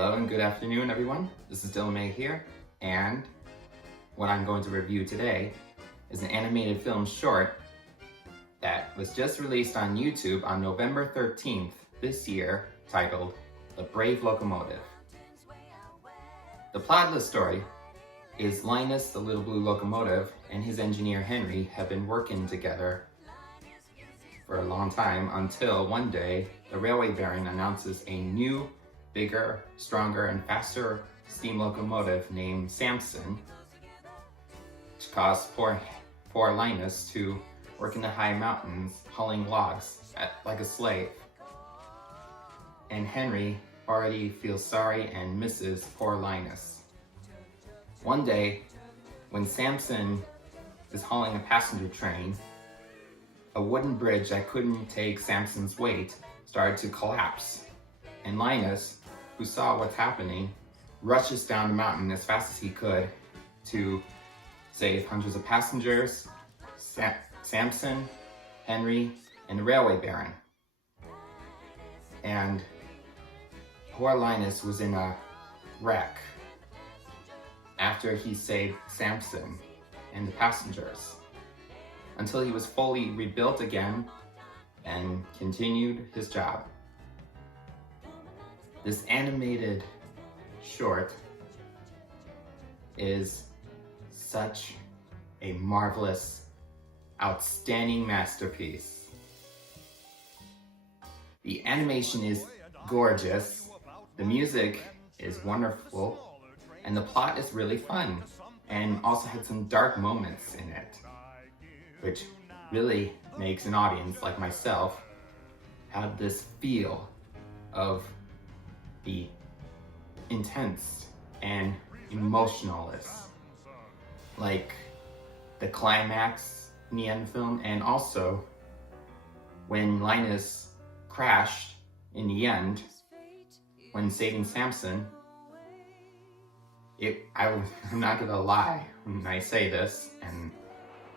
Hello and good afternoon, everyone. This is Dylan May here, and what I'm going to review today is an animated film short that was just released on YouTube on November 13th this year, titled The Brave Locomotive. The plot of the story is Linus, the little blue locomotive, and his engineer Henry have been working together for a long time until one day the railway baron announces a new, bigger, stronger, and faster steam locomotive named Samson, which caused poor Linus to work in the high mountains hauling logs like a slave. And Henry already feels sorry and misses poor Linus. One day, when Samson is hauling a passenger train, a wooden bridge that couldn't take Samson's weight started to collapse, and Linus, who saw what's happening, rushes down the mountain as fast as he could to save hundreds of passengers, Samson, Henry, and the railway baron. And poor Linus was in a wreck after he saved Samson and the passengers, until he was fully rebuilt again and continued his job. This animated short is such a marvelous, outstanding masterpiece. The animation is gorgeous, the music is wonderful, and the plot is really fun, and also had some dark moments in it, which really makes an audience like myself have this feel of the intense and emotionalist, like the climax in the end film, and also when Linus crashed in the end when saving Samson. I'm not gonna lie when I say this, and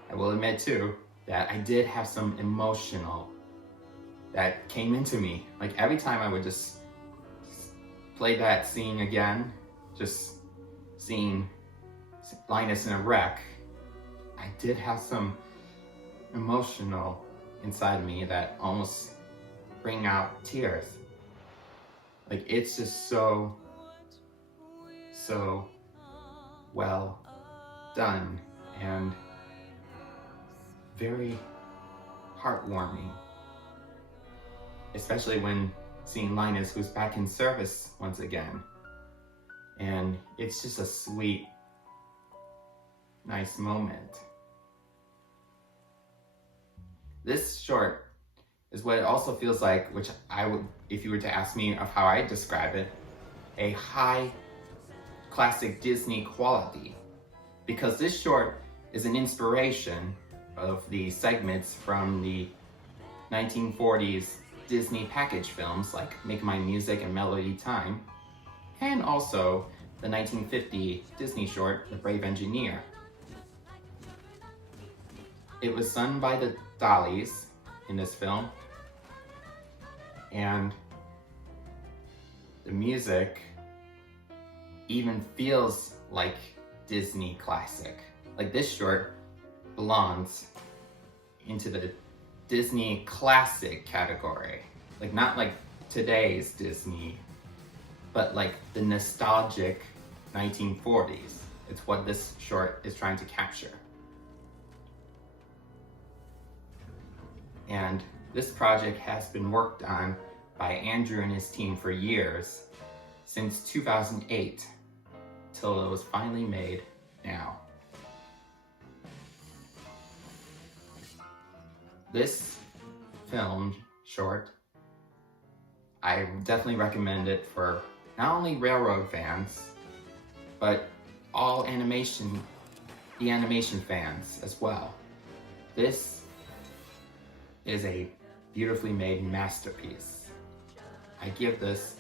I will admit too, that I did have some emotional that came into me. Like every time I would just play that scene again, just seeing Linus in a wreck, I did have some emotional inside of me that almost bring out tears. Like it's just so well done and very heartwarming, especially when seeing Linus, who's back in service once again. And it's just a sweet, nice moment. This short is what it also feels like, which I would, if you were to ask me of how I describe it, a high classic Disney quality. Because this short is an inspiration of the segments from the 1940s Disney package films like Make Mine Music and Melody Time, and also the 1950 Disney short, The Brave Engineer. It was sung by the Dollies in this film, and the music even feels like Disney classic. Like this short belongs into the Disney classic category. Like not like today's Disney, but like the nostalgic 1940s. It's what this short is trying to capture. And this project has been worked on by Andrew and his team for years, since 2008, till it was finally made now. This film short, I definitely recommend it for not only railroad fans, but all the animation fans as well. This is a beautifully made masterpiece. I give this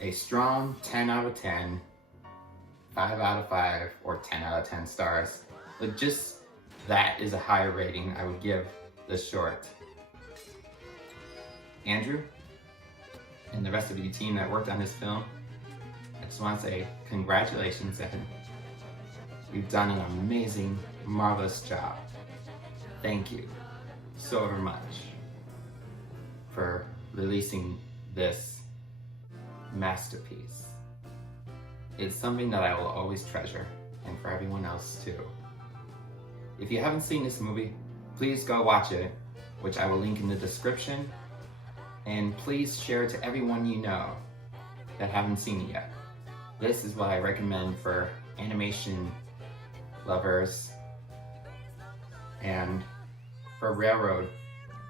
a strong 10 out of 10, 5 out of 5, or 10 out of 10 stars. But just that is a higher rating I would give this short. Andrew and the rest of the team that worked on this film, just want to say congratulations, and you've done an amazing, marvelous job. Thank you so very much for releasing this masterpiece. It's something that I will always treasure, and for everyone else too. If you haven't seen this movie, please go watch it, which I will link in the description, and please share it to everyone you know that haven't seen it yet. This is what I recommend for animation lovers and for railroad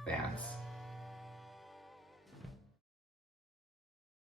fans.